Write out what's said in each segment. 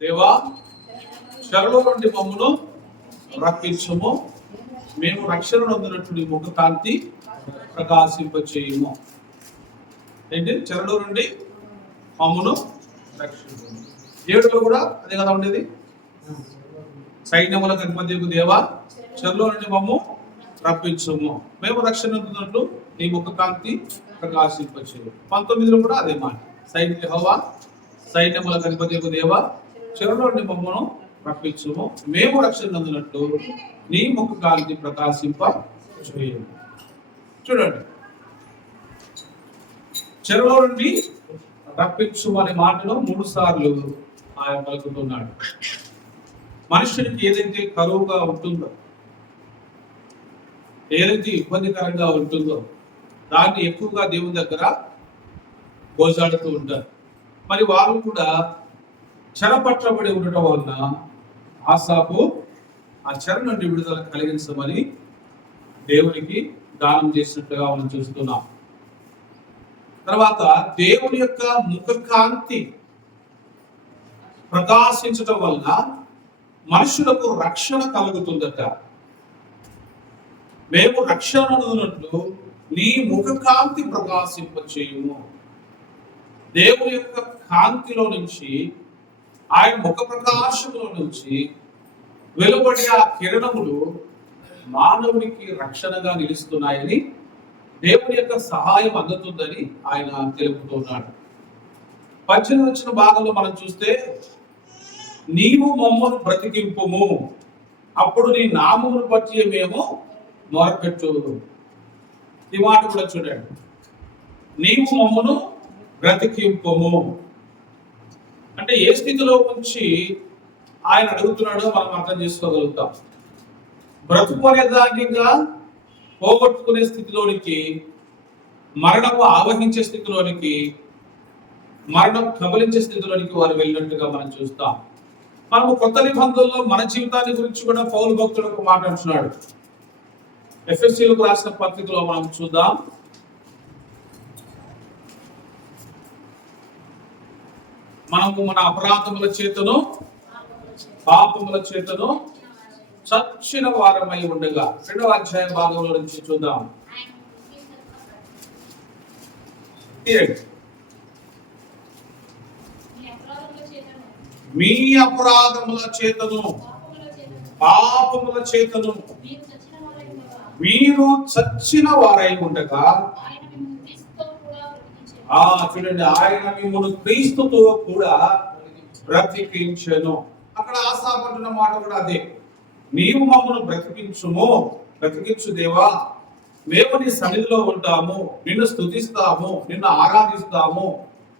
దేవా చెరలో నుండి మమ్మను రప్పించుము, మేము రక్షణ నొందినట్లు నీ ముఖ కాంతి ప్రకాశింపచేయుము. ఏంటి? చెరలో నుండి మమ్మను రక్షించు. 7లో కూడా అదే కదా ఉండేది. సైన్యములకు అధిపతియగు దేవా చెరలో నుండి మమ్ము రప్పించుము, మేము రక్షణ నొందినట్లు నీ ముఖ కాంతి ప్రకాశింపచేయుము. 19లో కూడా అదే మాట. యెహోవా సైన్యములకు అధిపతియగు దేవా చెరలో నుండి మమ్మను రప్పించుము, మేము రక్షణ నొందినట్లు నీ ముఖ కాంతి ప్రకాశింప చేయము. చూడండి, చెరలో నుండి రప్పించు అనే మాటను 3 సార్లు ఆయన పలుకుతున్నాడు. మనుషునికి ఏదైతే కరువుగా ఉంటుందో, ఏదైతే ఇబ్బందికరంగా ఉంటుందో దాన్ని ఎక్కువగా దేవుని దగ్గర గోజాడుతూ ఉంటారు. మరి వారు కూడా చెరపట్టబడి ఉండటం వలన ఆసాపు ఆ చెర నుండి విడుదల కలిగించమని దేవునికి దానం చేసినట్టుగా మనం చూస్తున్నాం. తర్వాత దేవుని యొక్క ముఖ కాంతి ప్రకాశించటం వలన మనుషులకు రక్షణ కలుగుతుందట. మేము రక్షణ నొందినట్లు నీ ముఖ కాంతి ప్రకాశింపచేయుము. దేవుని యొక్క కాంతిలో నుంచి, ఆయన ముఖ ప్రకాశంలో నుంచి వెలువడే ఆ కిరణములు మానవునికి రక్షణగా నిలుస్తున్నాయని, దేవుని యొక్క సహాయం అందుతుందని ఆయన తెలుపుతున్నాడు. 18 వచ్చిన భాగంలో మనం చూస్తే, నీవు మమ్మను బ్రతికింపుము, అప్పుడు నీ నామమును బట్టి మేము మొరపెట్టు. ఈ మాట కూడా చూడండి, నీవు మమ్మను బ్రతికింపుము అంటే ఏ స్థితిలో ఉంచి ఆయన అడుగుతున్నాడో మనం అర్థం చేసుకోగలుగుతాం. బ్రతుకు అనే దానిగా పోగొట్టుకునే స్థితిలోనికి, మరణము ఆవహించే స్థితిలోనికి, మరణం కబలించే స్థితిలోనికి వారు వెళ్ళినట్టుగా మనం చూస్తాం. మనము కొత్త నిబంధనలో మన జీవితాన్ని గురించి కూడా పౌలు భక్తుడు ఒక మాట అంటున్నాడు. ఎఫెసీయులకు రాసిన పత్రికలో మనం చూద్దాం. మనము మన అపరాధముల చేతను పాపముల చేతను చచ్చిన వారమై ఉండగా, 2వ అధ్యాయం భాగంలో నుంచి చూద్దాం. మీ అపరాధముల చేతను పాపముల చేతను మీరు చచ్చిన వారై ఉండగా, చూడండి, ఆయన మిమ్మల్ని క్రీస్తుతో కూడా బ్రతికించెను. అక్కడ ఆశాపడుతున్న మాట కూడా అదే, నీవు మమ్మల్ని బ్రతికించుము, బ్రతికించు దేవా, మేము నీ సన్నిధిలో ఉంటాము, నిన్ను స్తుతిస్తాము, నిన్ను ఆరాధిస్తాము,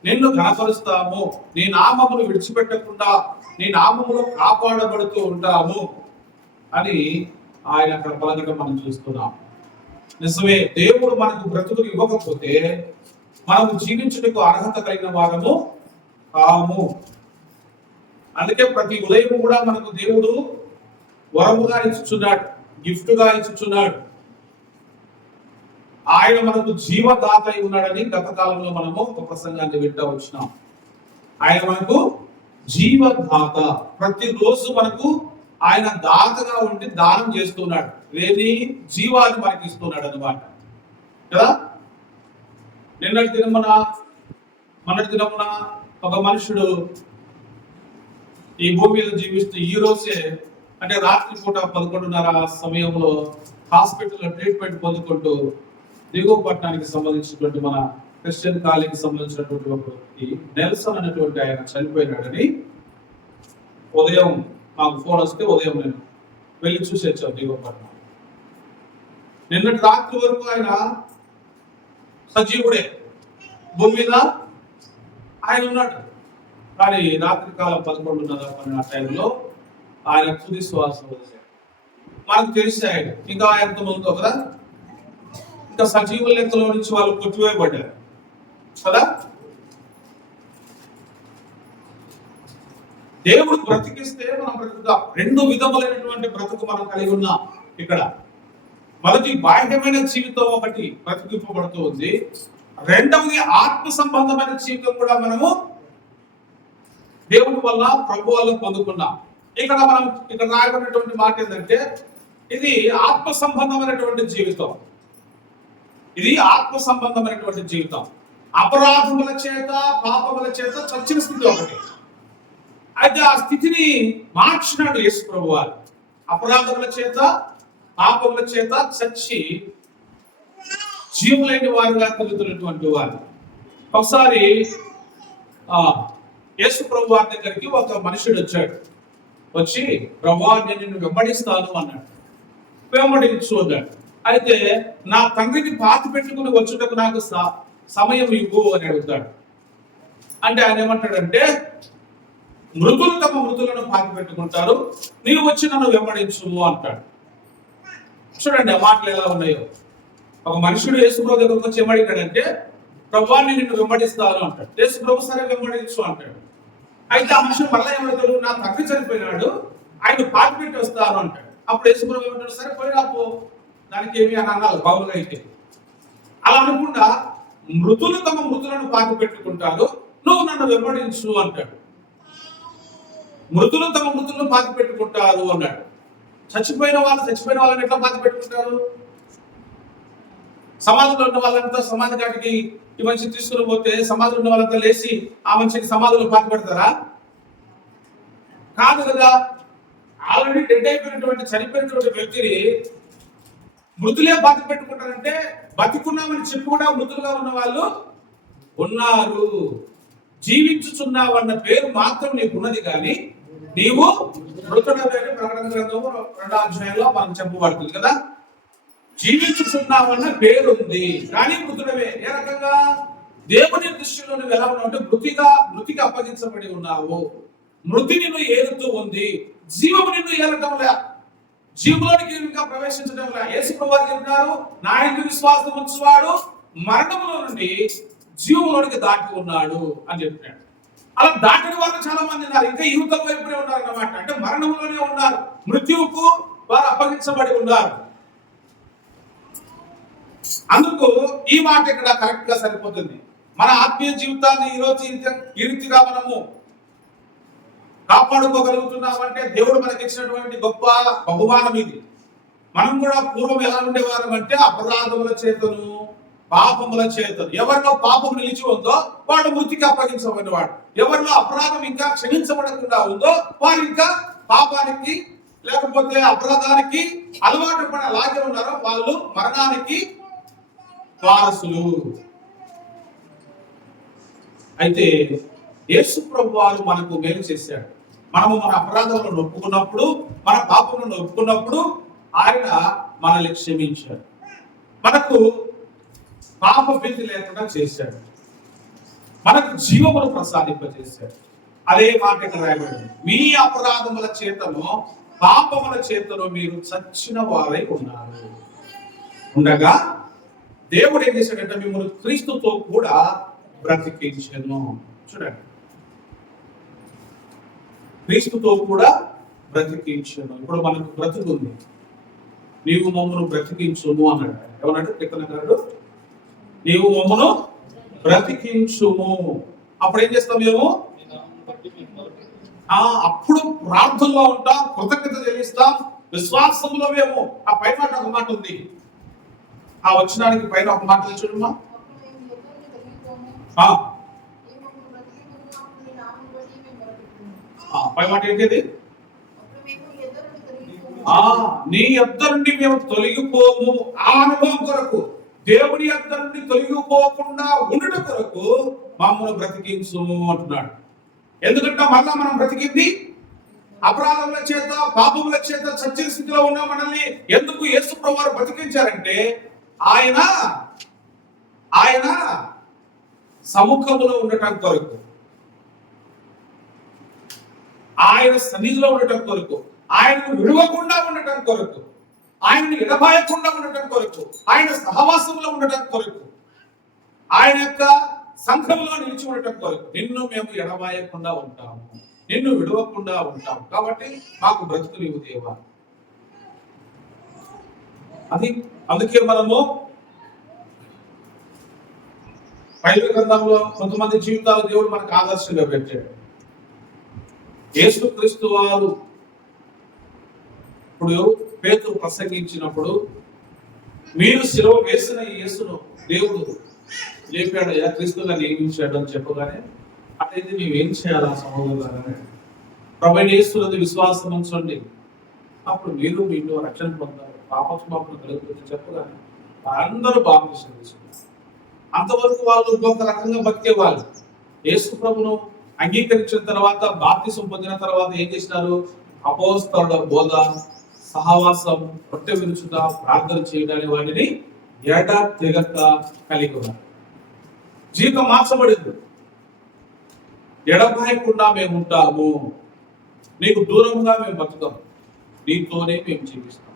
నిన్ను ఘనపరుస్తాము, నీ నామమును విడిచిపెట్టకుండా నీ నామములో కాపాడబడుతూ ఉంటాము అని ఆయన అక్కడ పలకడం మనం చూస్తున్నాం. నిజమే, దేవుడు మనకు బ్రతుకులు ఇవ్వకపోతే మనము జీవించుటకు అర్హత కలిగిన వారము కాము. అందుకే ప్రతి ఉదయం కూడా మనకు దేవుడు వరముగా ఇచ్చుచున్నాడు, గిఫ్ట్ గా ఇచ్చుచున్నాడు. ఆయన మనకు జీవదాత అయి ఉన్నాడని గత కాలంలో మనము ఒక ప్రసంగాన్ని వింటూ వచ్చినాం. ఆయన మనకు జీవదాత, ప్రతిరోజు మనకు ఆయన దాతగా ఉండి దానం చేస్తున్నాడు, లేని జీవాన్ని మనకి ఇస్తున్నాడు అన్నమాట కదా. మొన్నటి దినమున ఒక మనుషుడు ఈ భూమి మీద జీవిస్తూ ఈ రోజే, అంటే రాత్రిపూట 11:30 సమయంలో హాస్పిటల్లో ట్రీట్మెంట్ పొందుకుంటూ దిగువ పట్టణానికి సంబంధించినటువంటి మన క్రిస్టియన్ కాలేజీకి సంబంధించినటువంటి ఒక వ్యక్తి నెల్సన్ అనేటువంటి ఆయన చనిపోయినాడని ఉదయం మాకు ఫోన్ వస్తే ఉదయం నేను వెళ్ళి చూసి వచ్చాను దిగువ పట్టణం. నిన్నటి రాత్రి వరకు ఆయన సజీవుడే, భూమి మీద ఆయన ఉన్నాడు. కానీ రాత్రి కాలం 11:30 ఆ టైంలో ఆయన తుది శ్వాస వదిలేడు. మనకు తెలిసాడు ఇంకా ఆయనతో ముందు కదా, ఇంకా సజీవుల లెక్కలో నుంచి వాళ్ళు కొట్టివేయబడ్డారు కదా. దేవుడు బ్రతికిస్తే మనం బ్రతుకుతాం. 2 విధములైనటువంటి బ్రతుకు మనం కలిగి ఉన్నాం ఇక్కడ. మొదటి బాహ్యమైన జీవితం ఒకటి బ్రతికింపబడుతూ ఉంది, రెండవది ఆత్మ సంబంధమైన జీవితం కూడా మనము దేవుని వల్ల ప్రభు వల్ల పొందుకున్నాం. ఇక్కడ రాయబడినటువంటి మాట ఏంటంటే ఇది ఆత్మ సంబంధమైనటువంటి జీవితం. ఇది ఆత్మ సంబంధమైనటువంటి జీవితం. అపరాధముల చేత పాపముల చేత చచ్చిన స్థితి ఒకటి. అయితే ఆ స్థితిని మార్చినాడు యేసు ప్రభు వారు. అపరాధముల చేత పాపముల చేత చచ్చి జీవులైన వారుగా తిరుగుతున్నటువంటి వారు. ఒకసారి యేసు ప్రభు వారి దగ్గరికి ఒక మనుషుడు వచ్చాడు. వచ్చి ప్రభువా నేను నిన్ను వెంబడిస్తాను అన్నాడు. వెంబడించు అన్నాడు. అయితే నా తండ్రిని పాతి పెట్టుకుని వచ్చుటకు నాకు సమయం ఇవ్వు అని అడుగుతాడు. అంటే ఆయన ఏమంటాడంటే మృతులు తమ మృతులను పాతి పెట్టుకుంటారు, నీవు వచ్చి నన్ను వెంబడించు అంటాడు. చూడండి ఆ మాటలు ఎలా ఉన్నాయో. ఒక మనుషుడు యేసు ప్రభు దగ్గరకు వచ్చి ఏమడిగాడంటే ప్రభువా నేను నిన్ను వెంబడిస్తాను అంటాడు. యేసు ప్రభు సరే వెంబడించు అంటాడు. అయితే ఆ మనుషుడు మళ్ళీ ఏమడతాడు, నా తండ్రి చనిపోయినాడు, ఆయన పాతి పెట్టి వస్తాను అంటాడు. అప్పుడు యేసు ప్రభు ఏమంటాడు, సరే పోయి రాపో, దానికి ఏమి అని అన్నారు బాబుగా. అయితే అలా అనుకుండా మృతులు తమ మృతులను పాతి పెట్టుకుంటారు, నువ్వు నన్ను వెంబడించు అంటాడు. మృతులు తమ మృతులను పాతి పెట్టుకుంటారు అన్నాడు. చచ్చిపోయిన వాళ్ళని ఎట్లా పాతి పెట్టుకుంటారు? సమాధిలో ఉన్న వాళ్ళంతా సమాధి కాటికి ఈ మనిషి తీసుకుని పోతే సమాధిలో ఉన్న వాళ్ళంతా లేచి ఆ మనిషికి సమాధిలో పాతి పెడతారా? కాదు కదా. ఆల్రెడీ డెడ్ అయిపోయినటువంటి చనిపోయినటువంటి వ్యక్తిని మృతులే పాతి పెట్టుకుంటారంటే బతికున్నామని చెప్పి కూడా మృతులుగా ఉన్న వాళ్ళు ఉన్నారు. జీవించుచున్నావన్న పేరు మాత్రం నీకున్నది కానీ నీవు మృతుడవే అని ప్రకటన గ్రంథము 2వ అధ్యాయంలో మనం చెప్పబడుతుంది కదా. జీవించుచున్నావన్న పేరు ఉంది కానీ మృతుడవే. ఏ రకంగా? దేవుని దృష్టిలో నువ్వు ఎలా ఉన్నావు అంటే మృతికి అప్పగించబడి ఉన్నావు. మృతి నిన్ను ఏలుతూ ఉంది, జీవము నిన్ను ఏలటంలే, జీవులోనికి ఇంకా ప్రవేశించడం లే. యేసు ప్రభువు చెప్తున్నారు, నా యందు విశ్వాసం ఉంచువాడు మరణములో నుండి జీవంలోనికి దాటి ఉన్నాడు అని చెప్పాడు. అలా దాటిన వాళ్ళు చాలా మంది ఉన్నారు. ఇంకా యువతల వైపునే ఉన్నారు అన్నమాట. అంటే మరణంలోనే ఉన్నారు, మృత్యువుకు వారు అప్పగించబడి ఉన్నారు. అందుకు ఈ మాట ఇక్కడ కరెక్ట్ గా సరిపోతుంది. మన ఆత్మీయ జీవితాన్ని ఈరోజు ఈ రీతిగా మనము కాపాడుకోగలుగుతున్నామంటే దేవుడు మనకి ఇచ్చినటువంటి గొప్ప బహుమానం ఇది. మనం కూడా పూర్వం ఎలా ఉండేవారం అంటే అపరాధముల చేతను పాపముల చేతను. ఎవరిలో పాపం నిలిచి ఉందో వాడు మృతికి అప్పగించబడిన వాడు. ఎవరిలో అపరాధం ఇంకా క్షమించబడకుండా ఉందో వారు ఇంకా పాపానికి లేకపోతే అపరాధానికి అలవాటు పడి అలాగే ఉన్నారో వాళ్ళు మరణానికి వారసులు. అయితే యేసు ప్రభు వారు మనకు మేలు చేశాడు. మనము మన అపరాధములను ఒప్పుకున్నప్పుడు, మన పాపములను ఒప్పుకున్నప్పుడు ఆయన మనల్ని క్షమించాడు, మనకు పాప భీతి లేకుండా చేశాడు, మనకు జీవమును ప్రసాదింపజేశాడు. అదే మాట ఇక్కడ రాయబడింది, మీ అపరాధముల చేతను పాపముల చేతను మీరు చచ్చిన వారై ఉన్నారు. ఉండగా దేవుడు ఏం చేశాడంటే మిమ్మల్ని క్రీస్తుతో కూడా బ్రతికించెను. చూడండి, క్రీస్తుతో కూడా బ్రతికించెను. ఇప్పుడు మనకు బ్రతుకుంది. నీవు మమ్మను బ్రతికించుము అన్నాడు. ఏమన్నాడు కీర్తనకారుడు? నీవు మమ్మను బ్రతికించుము. అప్పుడు ఏం చేస్తాం మేము? అప్పుడు ప్రార్థనలో ఉంటాం, కృతజ్ఞత చెల్లిస్తాం, విశ్వాసంలో మేము. ఆ పై మాట ఒక మాట ఉంది, ఆ వచనానికి పైన ఒక మాట చూడమ్మా. పై మాట ఏంటిది? నీ యొద్ద నుండి మేము తొలగిపోము. ఆ అనుభవం కొరకు, దేవుని యొద్ద నుండి తొలగిపోకుండా ఉండడం కొరకు మమ్మల్ని బ్రతికించు అంటున్నాడు. ఎందుకంటే మళ్ళా మనం బ్రతికింది అపరాధముల చేత పాపముల చేత చచ్చిన స్థితిలో ఉన్న మనల్ని ఎందుకు యేసు ప్రభువు వారు బ్రతికించారంటే ఆయన సముఖములో ఉండటం కొరకు, ఆయన సన్నిధిలో ఉండటం కొరకు, ఆయనను విడవకుండా ఉండటం కొరకు, ఆయన్ని ఎడబాయకుండా ఉండటం కొరకు, ఆయన సహవాసంలో ఉండటం కొరకు, ఆయన యొక్క సంఘంలో నిలిచి ఉండటం కొరకు నిన్ను మేము ఎడబాయకుండా ఉంటాము, నిన్ను విడవకుండా ఉంటాము. కాబట్టి మాకు బ్రతుకు నీవు దేవా. అందుకే మనము బైబిల్ గ్రంథంలో కొంతమంది జీవితాలు దేవుడు మనకు ఆదర్శంగా పెట్టాడు. యేసుక్రీస్తు వారు ఇప్పుడు పేతురు ప్రసంగించినప్పుడు, మీరు శిలువ వేసిన యేసును దేవుడు లేపాడయ్యా, క్రీస్తుగా నియమించాడు అని చెప్పగానే, అటైతే మేమేం చేయాలా సహోదరులారా? ప్రభువైన యేసునందు విశ్వాసం ఉంచండి, అప్పుడు మీరు మీ ఇంట్లో రక్షణ పొందారు, పాపక్షమాపణ కలుగుతుంది చెప్పగానే అందరూ బాప్తిసం తీసుకున్నారు. అంతవరకు వాళ్ళు ఇంకొక రకంగా బతికేవాళ్ళు. యేసు ప్రభును అంగీకరించిన తర్వాత, బాప్తిసం పొందిన తర్వాత ఏం చేసినారు? అపోస్తలుల బోధ, సహవాసం, రొట్టె విరుచుట, ప్రార్థన చేయడానికి వాటిని ఏటా తెగక కలిగి ఉన్నారు. జీవితం మార్చబడింది. ఎడబాయకుండా మేము ఉంటాము, నీకు దూరంగా మేము బతుకాము, నీతోనే మేము జీవిస్తాం,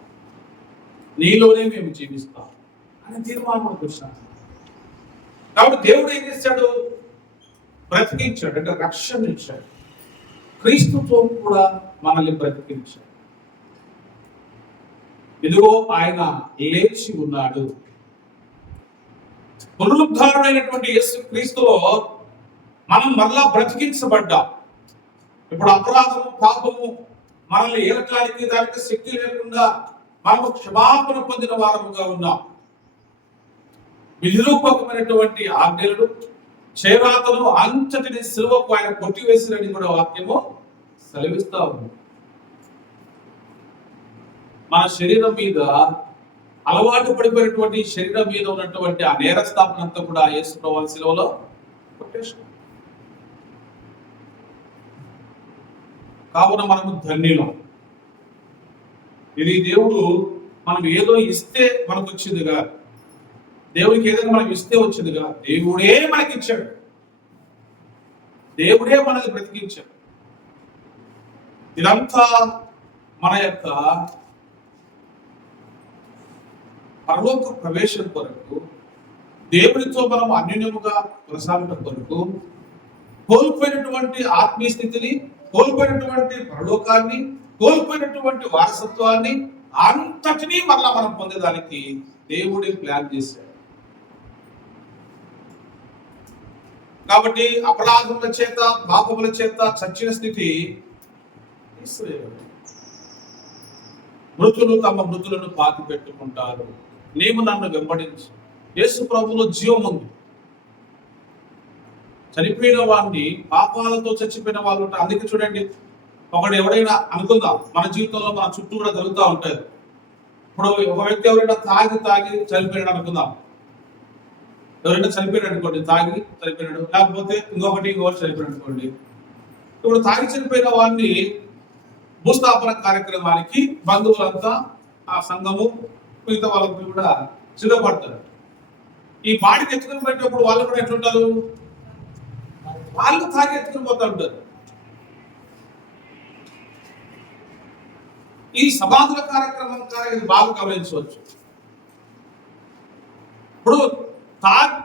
నీలోనే మేము జీవిస్తాం అని తీర్మానం చూసాం. కాబట్టి దేవుడు ఏం చేశాడు? బ్రతికించాడు, అంటే రక్షణ ఇచ్చాడు. క్రీస్తుతో కూడా మనల్ని బ్రతికించాడు. ఇదిగో ఆయన లేచి ఉన్నాడు. పునరుద్ధారుడైనటువంటి యేసు క్రీస్తులో మనం మరలా బ్రతికించబడ్డాం. ఇప్పుడు అపరాధము, పాపము మనల్ని ఏలటానికి దానికి శక్తి లేకుండా మనము క్షమాపణ పొందిన వారముగా ఉన్నాం. విధిరూపకమైనటువంటి ఆజ్ఞలను, చేరాతను అంతటిని సిలువకు ఆయన కొట్టివేసినని కూడా వాక్యము సెలవిస్తా ఉంది. మన శరీరం మీద అలవాటు పడిపోయినటువంటి శరీరం మీద ఉన్నటువంటి ఆ నేరస్థాపన అంతా కూడా యేసు ప్రభువు శిలువలో కొట్టేశాడు. కావున మనము ధన్యులం. ఇది దేవుడు మనం ఏదో ఇస్తే మనకు వచ్చిందిగా, దేవుడికి ఏదైనా మనం ఇస్తే వచ్చిందిగా, దేవుడే మనకి ఇచ్చాడు, దేవుడే మనల్ని బ్రతికించాడు. ఇదంతా మన యొక్క పరలోక ప్రవేశం కొరకు, దేవుడితో మనం అన్యోన్యముగా కొనసాగడం కొరకు, కోల్పోయినటువంటి ఆత్మీయ స్థితిని, కోల్పోయినటువంటి పరలోకాన్ని, కోల్పోయినటువంటి వారసత్వాన్ని అంతటినీ మరలా మనం పొందేదానికి దేవుడే ప్లాన్ చేశాడు. కాబట్టి అపరాధముల చేత, పాపముల చేత చచ్చిన స్థితి, మృతులు తమ మృతులను పాతి పెట్టుకుంటారు, నీవు నన్ను వెంబడించు. యేసు ప్రభువులో జీవం ఉంది. చనిపోయిన వాడిని, పాపాలతో చచ్చిపోయిన వాళ్ళు ఉంటారు. అందుకే చూడండి, ఒకడు ఎవడైనా అనుకుందాం, మన జీవితంలో మన చుట్టూ కూడా జరుగుతూ ఉంటాయి. ఇప్పుడు ఒక వ్యక్తి ఎవరైనా తాగి చనిపోయినాడు అనుకుందాం. ఎవరైనా చనిపోయినాడు అనుకోండి, తాగి చనిపోయినాడు, లేకపోతే ఇంకొకటి చనిపోయినాడు అనుకోండి. ఇప్పుడు తాగి చనిపోయిన వాడిని భూస్థాపన కార్యక్రమానికి బంధువులంతా, ఆ సంఘము, మిగతా వాళ్ళకి కూడా సిద్ధపడతారు. ఈ బాడీని ఎత్తుకుని పెట్టేటప్పుడు వాళ్ళు కూడా ఎట్లుంటారు? వాళ్ళు తాగి ఎత్తుకుని పోతా ఉంటారు. ఈ సమాధుల కార్యక్రమం ఇది బాగా గమనించవచ్చు. ఇప్పుడు తాగి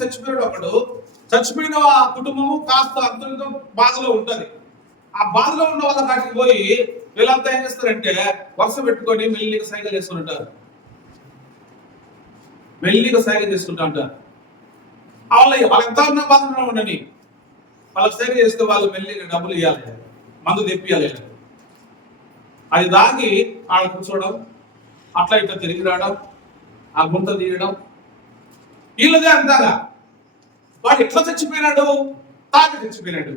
చచ్చిపోయాడు ఒకడు, చచ్చిపోయిన ఆ కుటుంబము కాస్త అంతటితో బాధలో ఉంటది. ఆ బాధలో ఉన్న వాళ్ళ కాటికి పోయి వీళ్ళంతా ఏం చేస్తారంటే వరుస పెట్టుకొని మెల్లిగా సైకిల్ చేస్తూ ఉంటారు, మెల్లిగా సైకిల్ చేస్తుంటా ఉంటారు. వాళ్ళు ఎంత ఉన్నా బాధలో ఉండని వాళ్ళకి సైకిల్ చేస్తే వాళ్ళు మెల్లిగా డబ్బులు ఇవ్వాలి, మందు తెప్పియాలి. అది దాగి ఆడ కూర్చోవడం, అట్లా ఇట్లా తిరిగి రావడం, ఆ గుంత తీయడం, వీళ్ళదే అంతాగా. వాడు ఎట్లా చచ్చిపోయినాడు? తాగి చచ్చిపోయినాడు.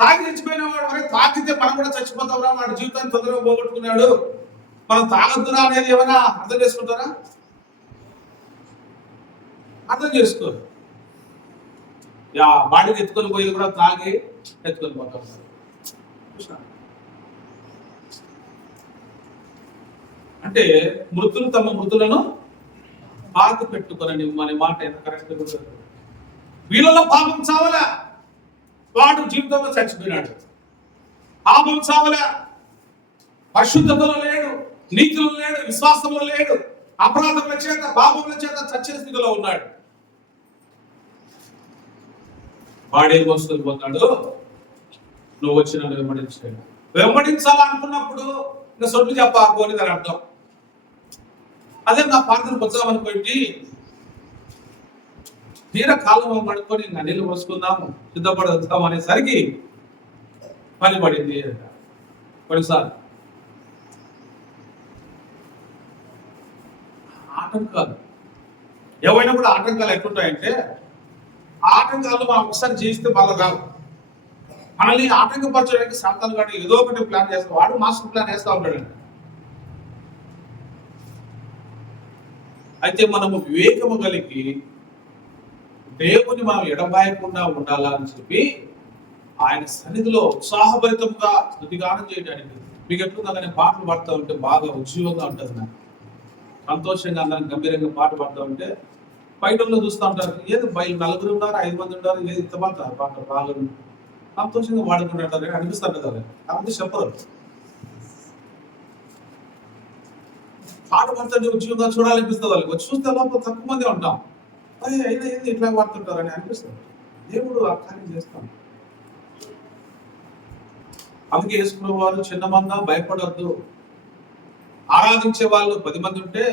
తాగి చచ్చిపోయిన వాడు మరి తాగితే మనం కూడా చచ్చిపోతావురా, వాడి జీవితాన్ని తొందరగా పోగొట్టుకున్నాడు, మనం తాగొద్దురా అనేది ఏమైనా అర్థం చేసుకుంటారా? అర్థం చేసుకోరు. బాడీని ఎత్తుకొని పోయేది కూడా తాగి ఎత్తుకొని పోతాం. అంటే మృతులు తమ మృతులను పాతి పెట్టుకొనని అనే మాట ఎంత కరెక్ట్. వీళ్ళలో పాపం చావలే, వాడు జీవితంలో చచ్చిపోయినాడు. పాపం చావలే, పరిశుద్ధతలో లేడు, నీతిలో లేడు, విశ్వాసంలో లేడు, అపరాధముల చేత, పాపముల చేత చచ్చిన స్థితిలో ఉన్నాడు. వాడేం వస్తుంది పోతాడు? నువ్వు వచ్చి నన్ను వెంబడించాడు. వెంబడించాలనుకున్నప్పుడు ఇంకా సొట్టు చెప్పాలి దాని అర్థం. అదే నా ప్రార్థన పొందామనుకోండి, తీర కాలం పడుకొని ఇంకా నీళ్ళు పోసుకుందాము, సిద్ధపడదాం అనేసరికి పని పడింది అంట. కొన్నిసార్లు ఆటంకాలు ఏవైనా కూడా ఆటంకాలు ఎట్లుంటాయంటే, ఆటంకాలు మనం ఒకసారి జీవిస్తే బాగా రావు. మనల్ని ఆటంకపరచడానికి సాతాను గాడు ఏదో ఒకటి ప్లాన్ చేస్తాడు. వాడు మాస్టర్ ప్లాన్ వేస్తూ ఉంటాడండి. అయితే మనము వివేకము కలిగి దేవుని మనం ఎడబాయకుండా ఉండాలా అని చెప్పి ఆయన సన్నిధిలో ఉత్సాహభరితంగా స్తుతిగానం చేయడానికి, మీకు ఎట్లుందా కానీ పాటలు పాడుతూ ఉంటే బాగా ఉద్యోగంగా ఉంటుంది. నాకు సంతోషంగా అందరం గంభీరంగా పాట పాడుతూ ఉంటే బయటలో చూస్తూ ఉంటారు, ఏది బయట 4 ఉన్నారు, 5 మంది ఉన్నారు, ఏది ఇంత పాడతారు పాట బాగా సంతోషంగా వాడుకుంటుంటారు అనిపిస్తుంది కదా. కాబట్టి చెప్పరు పాట పాడుతుంటే ఉద్యోగంగా చూడాలనిపిస్తుంది వాళ్ళకి. వచ్చి చూస్తే లోపల తక్కువ మంది ఉంటాం, అయితే ఇట్లా పాడుతుంటారని అనిపిస్తుంది. దేవుడు ఆ కార్యం చేస్తాం. అందుకే యేసుప్రభువు వారు చిన్న మంద భయపడొద్దు, ఆరాధించే వాళ్ళు 10 మంది ఉంటే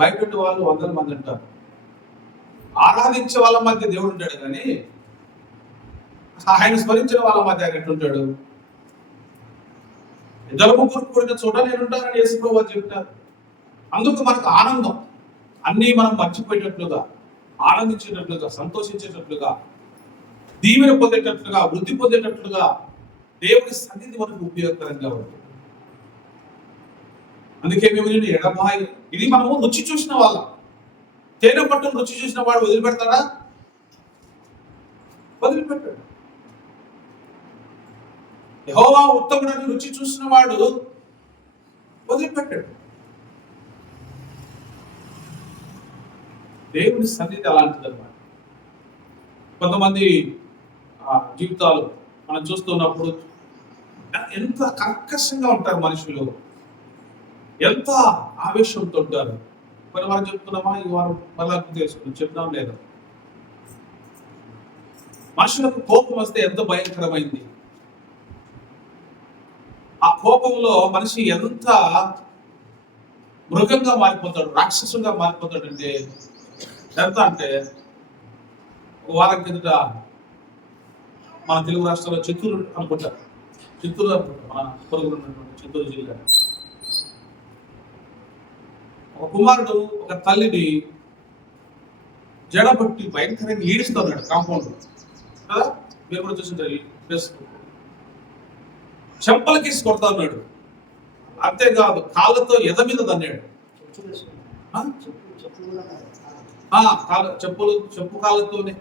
బయట ఉండే వాళ్ళు 100 మంది ఉంటారు. ఆరాధించే వాళ్ళ మధ్య దేవుడు ఉంటాడు, కానీ ఆయన స్మరించిన వాళ్ళ మధ్య ఆయన ఎట్లుంటాడు? 2-3 కూడిన చోట నేను ఉంటానని యేసుప్రభువు వారు చెప్తారు. అందుకు మనకు ఆనందం అన్నీ మనం మర్చిపోయేటట్లుగా, ఆనందించేటట్లుగా, సంతోషించేటట్లుగా, దీవెన పొందేటట్లుగా, వృద్ధి పొందేటట్లుగా దేవుని సన్నిధి మనకు ఉపయోగకరంగా ఉంది. అందుకే మేము ఎడబాయి, ఇది మనము రుచి చూసిన వాళ్ళం. తేనె పట్టును రుచి చూసిన వాడు వదిలిపెడతాడా? వదిలిపెట్టాడు. యెహోవా ఉత్తముడని రుచి చూసిన వాడు వదిలిపెట్టాడు. దేవుని సన్నిధి అలాంటిది అన్నమాట. కొంతమంది జీవితాలు మనం చూస్తున్నప్పుడు ఎంత కర్కశంగా ఉంటారు మనుషులు, ఎంత ఆవేశంతో ఉంటారు. మరి వారు చెప్తున్నామా ఈ వారం మళ్ళా తెలుసుకుని చెప్తాం లేదా? మనుషులకు కోపం వస్తే ఎంత భయంకరమైంది. ఆ కోపంలో మనిషి ఎంత మృగంగా మారిపోతాడు, రాక్షసుగా మారిపోతాడు. ఎంత అంటే ఒక వారం కిందట మన తెలుగు రాష్ట్రాల్లో చిత్తూరు అనుకుంటా, మన పొరుగురు ఉన్నటువంటి చిత్తూరు జిల్లా, ఒక కుమారుడు ఒక తల్లిని జడబట్టి భయంకరంగా ఈడుస్తున్నాడు కాంపౌండ్ కదా. మీరు కూడా చూసింటారు ఫేస్బుక్. చెంపలకేసి కొడతా ఉన్నాడు. అంతేకాదు కాళ్ళతో ఎద మీద తన్నాడు. చెప్పు కాళ్ళతోనే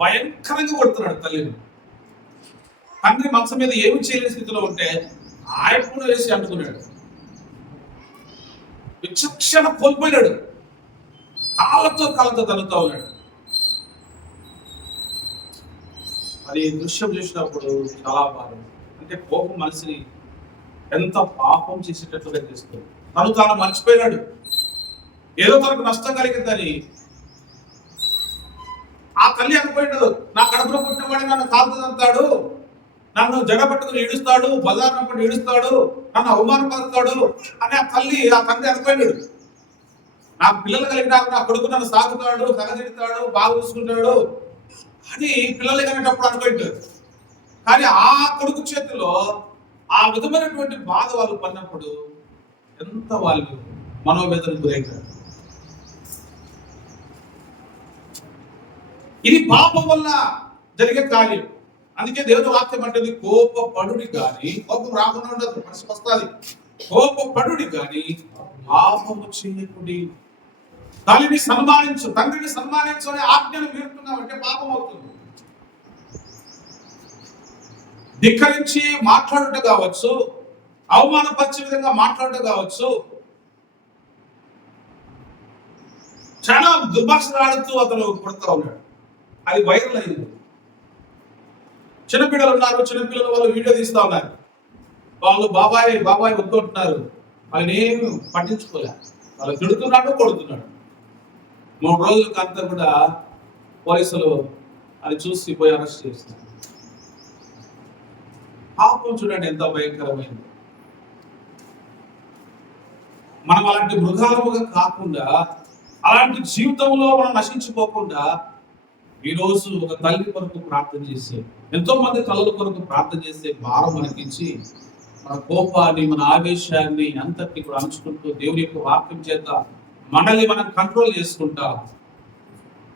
భయంకరంగా కొడుతున్నాడు తల్లిని. తండ్రి మంచం మీద ఏమి చేయలేని స్థితిలో ఉంటే ఆయన కూడా వేసి అంటుకున్నాడు. విచక్షణ కోల్పోయినాడు. కాళ్ళతో తనుతా ఉన్నాడు. అది దృశ్యం చూసినప్పుడు చాలా బాధ. అంటే కోపం మనిషిని ఎంత పాపం చేసేటట్లుగా చేస్తుంది. తాను మర్చిపోయినాడు. ఏదో తనకు నష్టం కలిగిందని ఆ తల్లి అనుకోలేదు, నా కడుపులో పుట్టినవాడి నన్ను కాల్చుదంతాడు, నన్ను జడపట్టుకుని ఈడుస్తాడు, బజార్నప్పుడు ఈడుస్తాడు, నన్ను అవమానపరుస్తాడు అని ఆ తండ్రి అనుకోలేడు. నాకు పిల్లలు కలిగినారు, నా కొడుకు నన్ను సాగుతాడు, సగదిడతాడు, బాగా చూసుకుంటాడు అని పిల్లలు కలిగినప్పుడు అనుకుంటారు. కానీ ఆ కొడుకు చేతిలో ఆ విధమైనటువంటి బాధ వాళ్ళు పడినప్పుడు ఎంత వాళ్ళు మనోవేదన గురైనారు. ఇది పాపం వల్ల జరిగే కార్యం. అందుకే దేవుని వాక్యం అంటే కోపపడుడి కానీ, కోపం రాకుండా ఉండదు, మనసుకు వస్తుంది. కోపపడుడి కానీ పాపము చేయకుడి. తల్లిని సన్మానించు, తండ్రిని సన్మానించు అనే ఆజ్ఞను మీరుతున్నామంటే పాపం అవుతుంది. ధిక్కరించి మాట్లాడుట కావచ్చు, అవమానపరిచే విధంగా మాట్లాడుట కావచ్చు, చాలా దుర్భాషలు ఆడుతూ అతను కొడుతూ ఉన్నాడు. అది వైరల్ అయింది. చిన్నపిల్లలు ఉన్నారు, చిన్నపిల్లలు వాళ్ళు వీడియో తీస్తా ఉన్నారు. వాళ్ళు బాబాయ్ వద్దుంటున్నారు. వాళ్ళని ఏమి పట్టించుకోలే. వాళ్ళు తిడుతున్నాడు, కొడుతున్నాడు. 3 రోజులకు అంతా కూడా పోలీసులు అది చూసి పోయి అరెస్ట్ చేస్తున్నారు. పాపం చూడండి ఎంత భయంకరమైంది. మనం అలాంటి మృగాలముగా కాకుండా, అలాంటి జీవితంలో మనం నశించిపోకుండా ఈ రోజు ఒక తల్లి కొరకు ప్రార్థన చేసే, ఎంతో మంది తల్లుల కొరకు ప్రార్థన చేసే భారం మనకిచ్చి మన కోపాన్ని, మన ఆవేశాన్ని అంతటి కూడా అణుచుకుంటూ దేవుని యొక్క వాక్యం చేత మనల్ని మనం కంట్రోల్ చేసుకుంటా,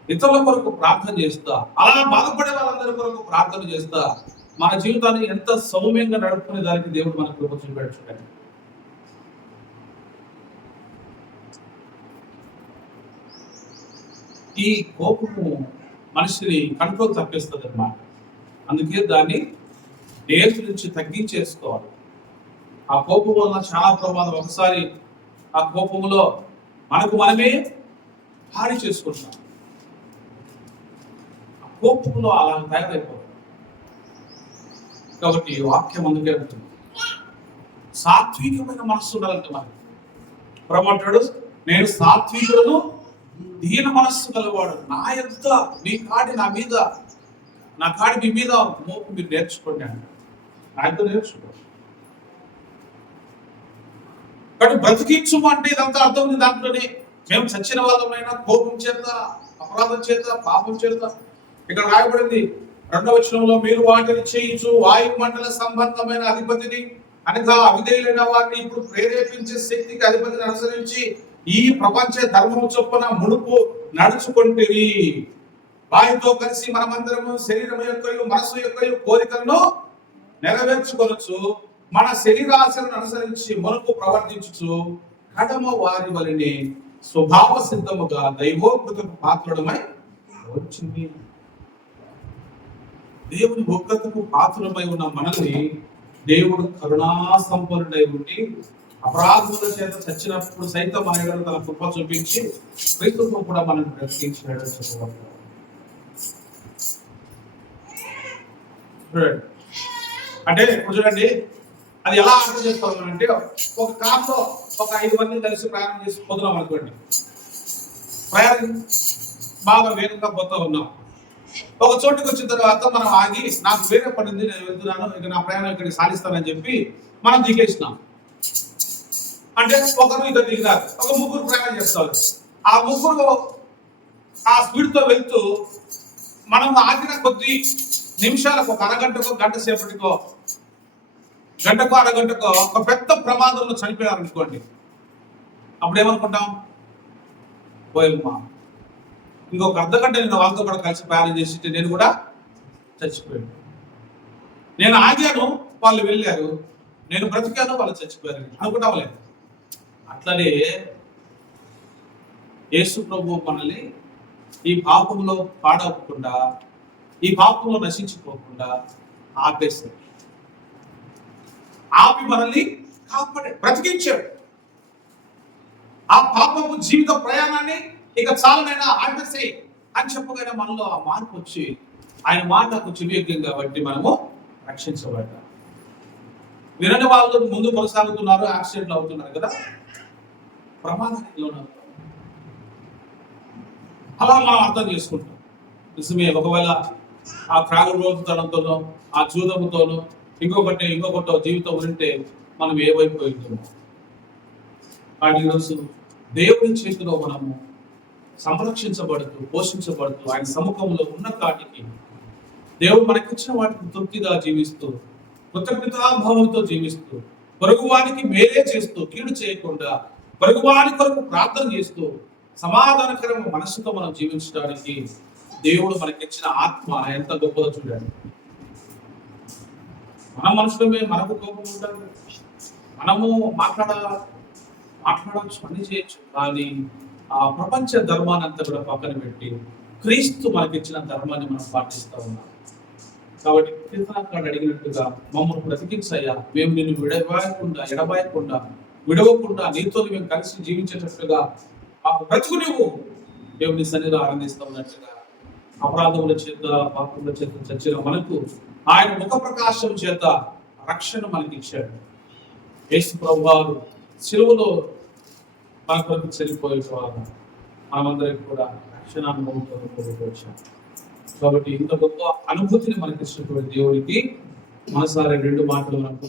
ఇతరుల కొరకు ప్రార్థన చేస్తా, అలా బాధపడే వాళ్ళందరి కొరకు ప్రార్థన చేస్తా మన జీవితాన్ని ఎంత సౌమ్యంగా నడుపుకునే దానికి దేవుడు మనకు కృప చూపాడు. చూడండి, ఈ కోపము మనిషిని కంట్రోల్ తప్పిస్తుంది అన్నమాట. అందుకే దాన్ని నియంత్రించి తగ్గించేసుకోవాలి. ఆ కోపం వల్ల చాలా ప్రమాదం. ఒకసారి ఆ కోపంలో మనకు మనమే హాని చేసుకుంటాం. ఆ కోపంలో అలా తయారైపోతుంది. కాబట్టి వాక్యం అందుకే ఉంటుంది, సాత్వికమైన మనస్సు ఉండాలంటే మనకి. ప్రమాటాడు, నేను సాత్వికులను దీన మనస్సు గలవాడు, నా యొక్క మీ కాడి నా మీద, నా కాడి మీ మీద మోపు మీరు నేర్చుకోండి అంటే ఆయనతో నేర్చుకోండి. కాబట్టి బ్రతికించు అంటే ఇదంతా అర్థం ఉంది. దాంట్లోనే మేము చచ్చిన వాళ్ళమైనా కోపం చేత, అపరాధం చేత, పాపం చేత. ఇక్కడ రాయబడింది 2వ వచనంలో, మీరు వాటిని చేయించు వాయుమండల సంబంధమైన అధిపతిని అనగా అవిధేయులైన వారిని ఇప్పుడు ప్రేరేపించే శక్తికి అధిపతిని అనుసరించి ఈ ప్రపంచ ధర్మము చొప్పున మునుపు నడుచుకుంటేవి. వారితో కలిసి మనమందరము శరీరం యొక్క మనసు యొక్క కోరికలను నెరవేర్చుకొనొచ్చు, మన శరీరాశలను అనుసరించి మునుపు ప్రవర్తించు కడమ వారి వలనే స్వభావ సిద్ధముగా దైవోక్తకు పాత్రుడమై వచ్చింది. దేవుని ఉగ్రతకు పాత్రమై ఉన్న మనల్ని దేవుడు కరుణా సంపన్నుడై ఉండి అపరాధముల చేత చచ్చినప్పుడు సైతం ఆయన తన కృప చూపించి క్రీస్తుతో కూడా మనం బ్రతికించాడని చెప్పబడతాం. అంటే ఇప్పుడు చూడండి, అది ఎలా అర్థం చేసుకోవాలంటే, ఒక కార్లో ఒక 5 మంది కలిసి ప్రయాణం చేసి పోతున్నాం అనుకోండి. ప్రయాణం బాగా వేగంగా పోతా ఉన్నాం. ఒక చోటుకి వచ్చిన తర్వాత మనం ఆగి, నాకు వేరే పడింది, నేను వెళ్తున్నాను, ఇక నా ప్రయాణం ఇక్కడికి సాధిస్తానని చెప్పి మనం దిగేసినాం. అంటే ఒకరు ఇద్దరు దిగినారు, ఒక ముగ్గురు ప్రయాణం చేస్తారు. ఆ ముగ్గురు ఆ స్పీడ్తో వెళ్తూ మనం ఆగిన కొద్ది నిమిషాలకు, ఒక అరగంటకో గంట సేపటికో, గంటకో అరగంటకో ఒక పెద్ద ప్రమాదంలో చనిపోయారు అనుకోండి. అప్పుడు ఏమనుకుంటాం, పోయమ్మా, ఇంకొక అర్ధగంట నేను వాళ్ళతో కూడా కలిసి ప్రయాణం చేసి నేను కూడా చచ్చిపోయాను. నేను ఆగాను, వాళ్ళు వెళ్ళారు, నేను బ్రతికాను, వాళ్ళు చచ్చిపోయారు అనుకుంటాం లేదు. అట్లనే యేసు ప్రభు మనల్ని ఈ పాపంలో పాడవకుండా, ఈ పాపంలో నశించిపోకుండా ఆపేశాడు. ఆపి మనల్ని కాపాడాడు, బ్రతికించాడు. ఆ పాపము జీవిత ప్రయాణాన్ని ఇక చాలనైనా ఆపేసే అని చెప్పగైనా మనలో ఆ మార్పు వచ్చి ఆయన మాటకు చెవియోగ్యంగా బట్టి మనము రక్షించబడ్డాం. వినని వాళ్ళు ముందు కొనసాగుతున్నారు, యాక్సిడెంట్లు అవుతున్నారు కదా, ప్రమాదానికి లోనవుతాం. అలా మనం అర్థం చేసుకుంటాం. నిజమే, ఒకవేళ ఆ త్రాగుబోతుతనంతోనో, ఆ జూదముతోనో, ఇంకొకటో జీవితం ఉంటే మనం ఏవైపోయి ఉంటున్నాం. కానీ ఈరోజు దేవుని చేతిలో మనము సంరక్షించబడుతూ, పోషించబడుతూ, ఆయన సముఖంలో ఉన్న కాటికి దేవుడు మనకిచ్చిన వాటిని తృప్తిగా జీవిస్తూ, కృతజ్ఞతాభావంతో జీవిస్తూ, పొరుగువానికి మేలే చేస్తూ, కీడు చేయకుండా, పొరుగువాని కొరకు ప్రార్థన చేస్తూ, సమాధానకరమైన మనస్సుతో మనం జీవించడానికి దేవుడు మనకిచ్చిన ఆత్మ ఎంత గొప్పదో చూడండి. మన మనుషులమే మనకు కోపం ఉంటుంది, మనము మాట్లాడవచ్చు, పని చేయొచ్చు. కానీ ఆ ప్రపంచ ధర్మాన్ని అంతా కూడా పక్కన పెట్టి క్రీస్తు మనకిచ్చిన ధర్మాన్ని మనం పాటిస్తూ ఉన్నాం. కాబట్టి కీర్తనకారుడు అడిగినట్టుగా, మమ్మల్ని బ్రతికించయ్యా, మేము నిన్ను ఎడబాయకుండా విడవకుండా నీతో మేము కలిసి జీవించేటట్టుగా మాకు బ్రతుకు నువ్వు దేవుని సన్నిధిలో ఆనందిస్తూ ఉన్నట్టుగా, అపరాధముల చేత, పాపముల చేత చచ్చిన మనకు ఆయన ముఖ ప్రకాశం చేత రక్షణ మనకి ఇచ్చాడు. యేసు ప్రభువారు శిలువలో మన కొరకు చనిపోయేవారు, మనమందరికి కూడా రక్షణ అనుభవంతో వచ్చాం. కాబట్టి ఇంత గొప్ప అనుభూతిని మనకి ఇచ్చినటువంటి దేవుడికి మనసారి 2 మాటలు మనకు